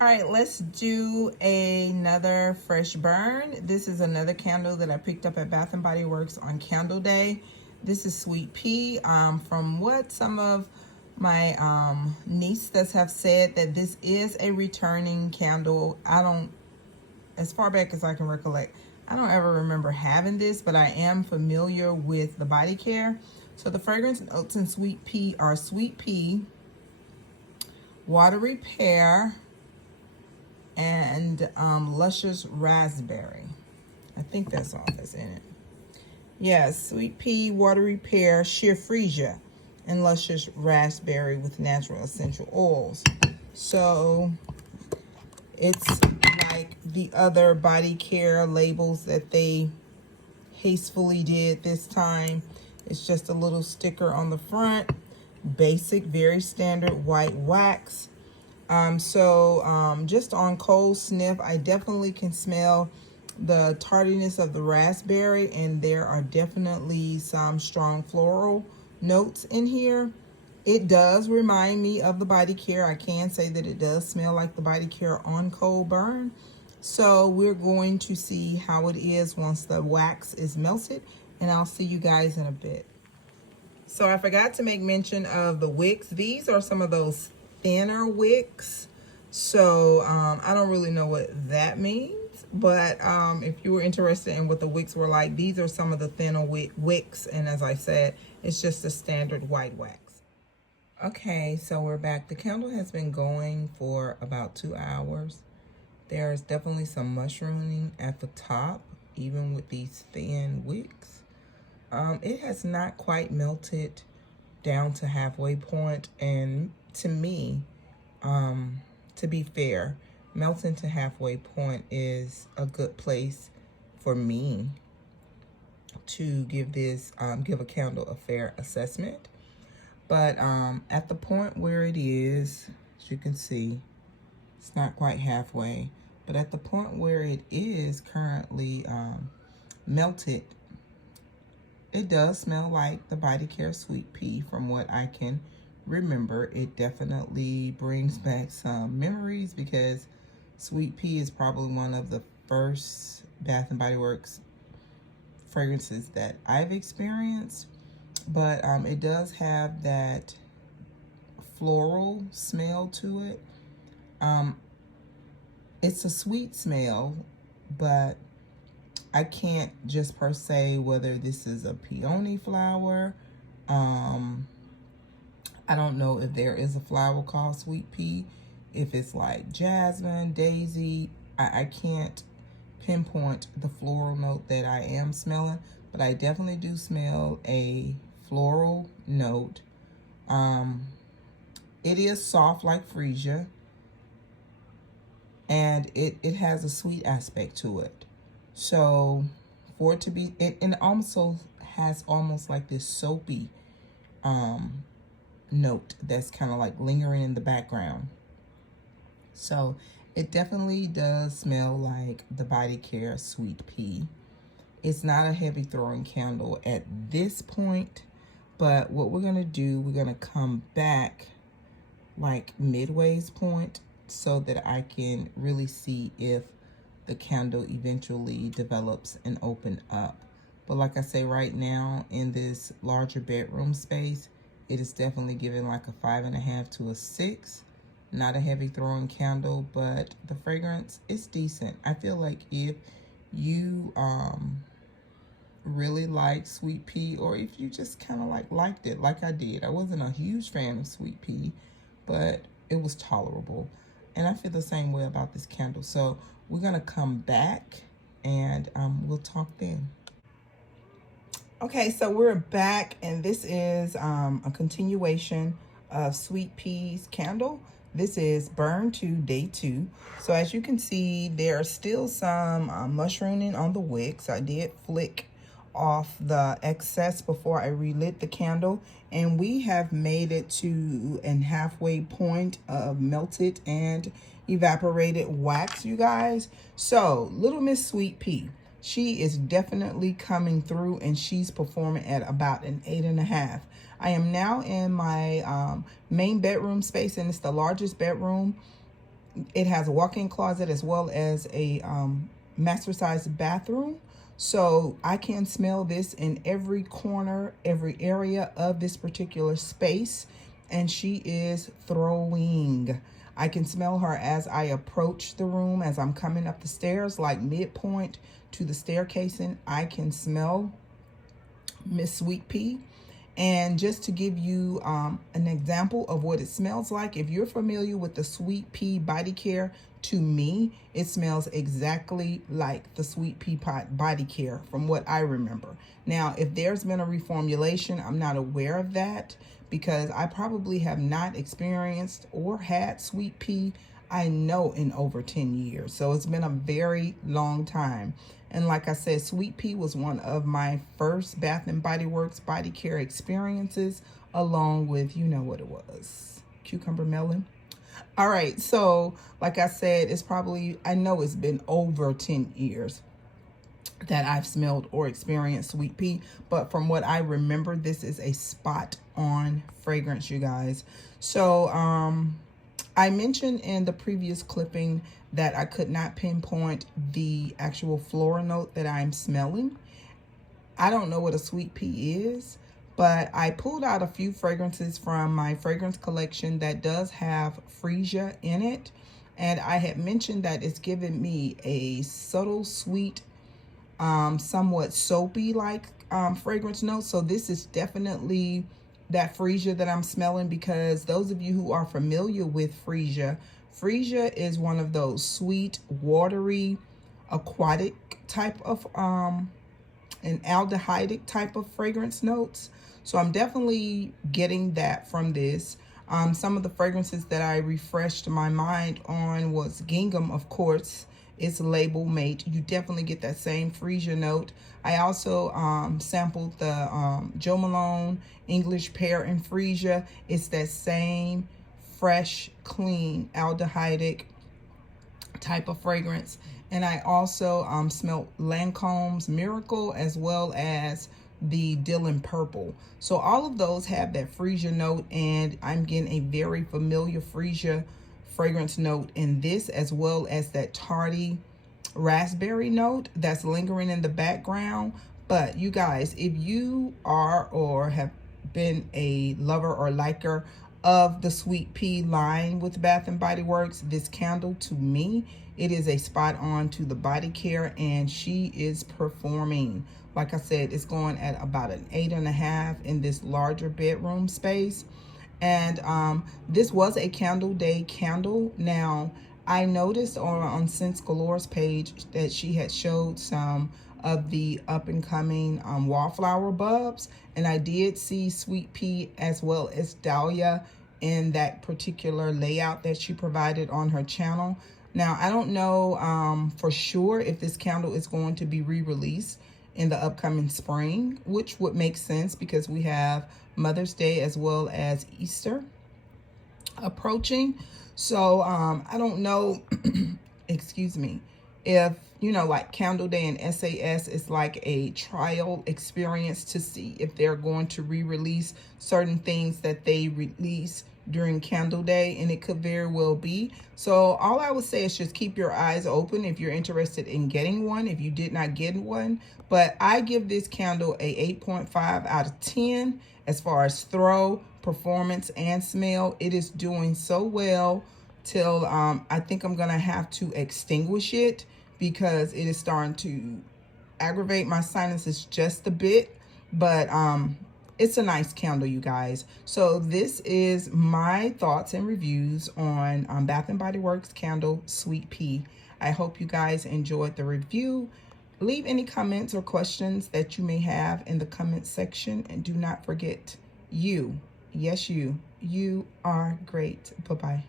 All right, let's do another fresh burn. This is another candle that I picked up at Bath & Body Works on Candle Day. This is Sweet Pea. From what some of my nieces have said, that this is a returning candle. As far back as I can recollect, I don't ever remember having this, but I am familiar with the body care. So the fragrance notes in Sweet Pea are sweet pea, watery pear, and luscious raspberry. I think that's all that's in it. Yes, sweet pea, watery pear, sheer freesia, and luscious raspberry with natural essential oils. So it's like the other body care labels that they hastily did this time. It's just a little sticker on the front, basic, very standard white wax. Just on cold sniff, I definitely can smell the tardiness of the raspberry, and there are definitely some strong floral notes in here. It does remind me of the body care. I can say that it does smell like the body care on cold burn. So we're going to see how it is once the wax is melted, and I'll see you guys in a bit. So I forgot to make mention of the wicks. These are some of those thinner wicks. So I don't really know what that means, but if you were interested in what the wicks were like, these are some of the thinner wicks, and as I said, it's just a standard white wax. Okay, so we're back. The candle has been going for about 2 hours. There's definitely some mushrooming at the top, even with these thin wicks. It has not quite melted down to halfway point, and to me, to be fair, melting to halfway point is a good place for me to give this give a candle a fair assessment. But at the point where it is, as you can see, it's not quite halfway, but at the point where it is currently melted, it does smell like the body care sweet pea from what I can remember. It definitely brings back some memories, because sweet pea is probably one of the first Bath & Body Works fragrances that I've experienced. But it does have that floral smell to it. It's a sweet smell, but I can't just per se whether this is a peony flower. I don't know if there is a flower called sweet pea, if it's like jasmine, daisy. I can't pinpoint the floral note that I am smelling, but I definitely do smell a floral note. It is soft like freesia, and it has a sweet aspect to it. So for it to be, it also has almost like this soapy note that's kind of like lingering in the background. So it definitely does smell like the body care sweet pea. It's not a heavy throwing candle at this point, but what we're gonna do, we're gonna come back like midway's point so that I can really see if the candle eventually develops and open up. But like I say, right now in this larger bedroom space, it is definitely giving like a 5.5 to a 6. Not a heavy throwing candle, but the fragrance is decent. I feel like if you really like sweet pea, or if you just kind of liked it like I did. I wasn't a huge fan of sweet pea, but it was tolerable. And I feel the same way about this candle. So we're gonna come back and we'll talk then. Okay, so we're back, and this is a continuation of Sweet Pea's candle. This is Burn 2 Day 2. So as you can see, there are still some mushrooming on the wicks. I did flick off the excess before I relit the candle, and we have made it to a halfway point of melted and evaporated wax, you guys. So Little Miss Sweet Pea, she is definitely coming through, and she's performing at about an 8.5. I am now in my main bedroom space, and it's the largest bedroom It has a walk-in closet as well as a master-sized bathroom. So I can smell this in every corner, every area of this particular space. And she is throwing. I can smell her as I approach the room, as I'm coming up the stairs, like midpoint to the staircasing. I can smell Miss Sweet Pea. And just to give you an example of what it smells like, if you're familiar with the Sweet Pea body care, to me, it smells exactly like the Sweet Pea body care from what I remember. Now, if there's been a reformulation, I'm not aware of that because I probably have not experienced or had Sweet Pea, I know, in over 10 years. So it's been a very long time. And like I said, Sweet Pea was one of my first Bath & Body Works body care experiences, along with, you know what it was, cucumber melon. All right, so like I said, it's probably, I know it's been over 10 years that I've smelled or experienced Sweet Pea, but from what I remember, this is a spot on fragrance, you guys. So I mentioned in the previous clipping that I could not pinpoint the actual floral note that I'm smelling. I don't know what a Sweet Pea is, but I pulled out a few fragrances from my fragrance collection that does have freesia in it. And I had mentioned that it's given me a subtle, sweet, somewhat soapy-like fragrance note. So this is definitely that freesia that I'm smelling, because those of you who are familiar with freesia, freesia is one of those sweet, watery, aquatic type of an aldehydic type of fragrance notes. So I'm definitely getting that from this. Some of the fragrances that I refreshed my mind on was Gingham, of course. It's label mate. You definitely get that same freesia note. I also sampled the Jo Malone English Pear and Freesia. It's that same fresh, clean, aldehydic type of fragrance. And I also smelled Lancome's Miracle as well as the Dylan Purple. So all of those have that freesia note, and I'm getting a very familiar freesia fragrance note in this, as well as that tardy raspberry note that's lingering in the background. But you guys, if you are or have been a lover or liker of the Sweet Pea line with Bath & Body Works, this candle, to me, it is a spot on to the body care, and she is performing. Like I said, it's going at about an 8.5 in this larger bedroom space. And this was a candle day candle. Now, I noticed on Scents Galore's page that she had showed some of the up-and-coming wallflower bulbs, and I did see Sweet Pea as well as Dahlia in that particular layout that she provided on her channel. Now, I don't know for sure if this candle is going to be re-released in the upcoming spring, which would make sense because we have Mother's Day as well as Easter approaching. So I don't know, excuse me, if, you know, like Candle Day and SAS is like a trial experience to see if they're going to re-release certain things that they release during Candle Day, and it could very well be. So all I would say is just keep your eyes open if you're interested in getting one, if you did not get one. But I give this candle a 8.5 out of 10 as far as throw, performance, and smell. It is doing so well till I think I'm gonna have to extinguish it because it is starting to aggravate my sinuses just a bit. But it's a nice candle, you guys. So this is my thoughts and reviews on Bath & Body Works candle Sweet Pea. I hope you guys enjoyed the review. Leave any comments or questions that you may have in the comment section, and do not forget, you, yes you are great. Bye-bye.